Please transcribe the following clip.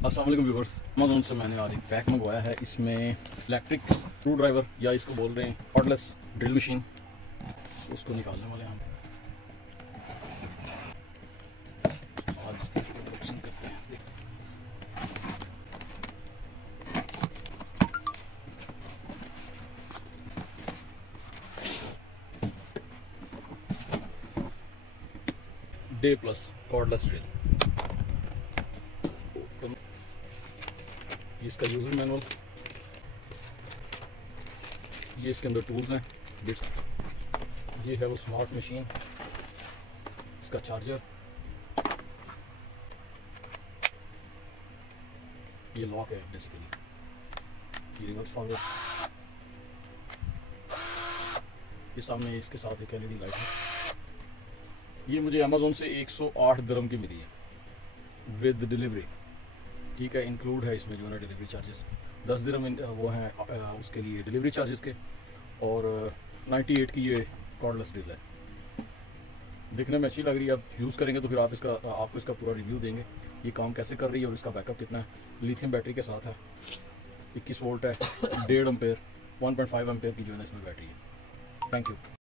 अस्सलाम वालेकुम viewers, Amazon से मैंने आज एक पैक मंगवाया है। इसमें इलेक्ट्रिक स्क्रू ड्राइवर या इसको बोल रहे हैं कॉर्डलेस ड्रिल मशीन, उसको निकालने वाले हैं हम। आज इसकी प्रोडक्शन करते हैं। डे प्लस कॉर्डलेस ड्रिल, इसका यूज़र मैनुअल, ये इसके अंदर टूल्स हैं, बिट्स, ये है वो स्मार्ट मशीन, इसका चार्जर, ये लॉक है बेसिकली, ये रिवर्स फॉरवर्ड, ये सामने इसके साथ एक LED लाइट है। ये मुझे अमेज़न से 108 दिरहम की मिली है विद डिलीवरी, ठीक है। इंक्लूड है इसमें जो है ना डिलीवरी चार्जेस, 10 दिरहम वो हैं उसके लिए डिलीवरी चार्जेस के, और 98 की ये कॉर्डलेस ड्रिल है। दिखने में अच्छी लग रही है, आप यूज़ करेंगे तो फिर आपको इसका पूरा रिव्यू देंगे, ये काम कैसे कर रही है और इसका बैकअप कितना है। लिथियम बैटरी के साथ है, 21 वोल्ट है, 1.5 एम्पेयर, 1.5 एम्पेयर की जो है ना इसमें बैटरी है। Thank you.